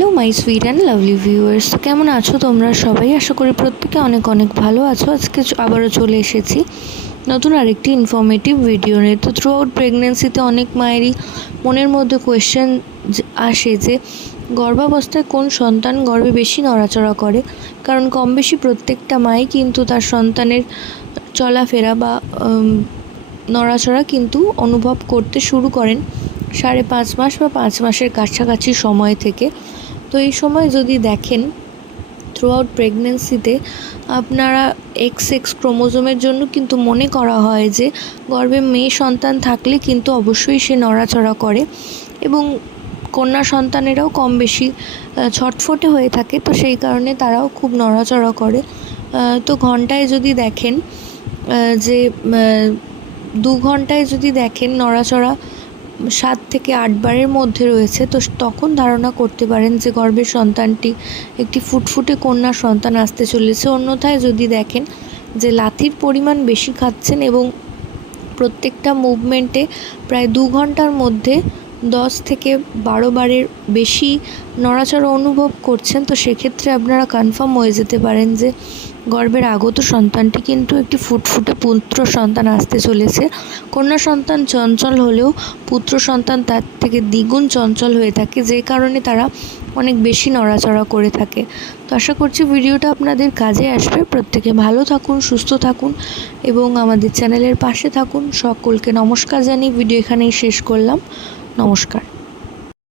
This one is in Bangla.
Hello my sweet and lovely viewers কেমন আছো তোমরা সবাই? আশা করি প্রত্যেকে অনেক অনেক ভালো আছো। আজকে আবারও চলে এসেছি নতুন আরেকটি ইনফরমেটিভ ভিডিও নিয়ে। তো থ্রু আউট প্রেগনেন্সিতে অনেক মায়েরই মনের মধ্যে কোয়েশ্চেন আসে যে, গর্ভাবস্থায় কোন সন্তান গর্ভে বেশি নড়াচড়া করে? কারণ কম বেশি প্রত্যেকটা মাই কিন্তু তার সন্তানের চলাফেরা বা নড়াচড়া কিন্তু অনুভব করতে শুরু করেন সাড়ে পাঁচ মাস বা পাঁচ মাসের কাছাকাছি সময় থেকে। তো এই সময় যদি দেখেন থ্রু আউট প্রেগনেন্সিতে আপনারা এক্স এক্স ক্রোমোজোমের জন্য কিন্তু মনে করা হয় যে, গর্ভে মেয়ে সন্তান থাকলে কিন্তু অবশ্যই সে নড়াচড়া করে এবং কন্যা সন্তানেরাও কম বেশি ছটফটে হয়ে থাকে। তো সেই কারণে তারাও খুব নড়াচড়া করে। তো ঘন্টায় যদি দেখেন যে দু ঘন্টায় যদি দেখেন নড়াচড়া সাত থেকে আট বারের মধ্যে রয়েছে, তো তখন ধারণা করতে পারেন যে গর্ভের সন্তানটি একটি ফুটফুটে কন্যা সন্তান আসতে চলেছে। অন্যথায় যদি দেখেন যে লাথির পরিমাণ বেশি খাচ্ছেন এবং প্রত্যেকটা মুভমেন্টে প্রায় দু ঘণ্টার মধ্যে দশ থেকে বারো বারের বেশি নড়াচড়া অনুভব করছেন, তো সেক্ষেত্রে আপনারা কনফার্ম হয়ে যেতে পারেন যে গর্ভের আগত সন্তানটি কিন্তু একটি ফুটফুটে পুত্র সন্তান আসতে চলেছে। কন্যা সন্তান চঞ্চল হলেও পুত্র সন্তান তার থেকে দ্বিগুণ চঞ্চল হয়ে থাকে, যে কারণে তারা অনেক বেশি নড়াচড়া করে থাকে। তো আশা করছি ভিডিওটা আপনাদের কাজে আসবে। প্রত্যেকে ভালো থাকুন, সুস্থ থাকুন এবং আমাদের চ্যানেলের পাশে থাকুন। সকলকে নমস্কার জানিয়ে ভিডিও এখানেই শেষ করলাম। নমস্কার।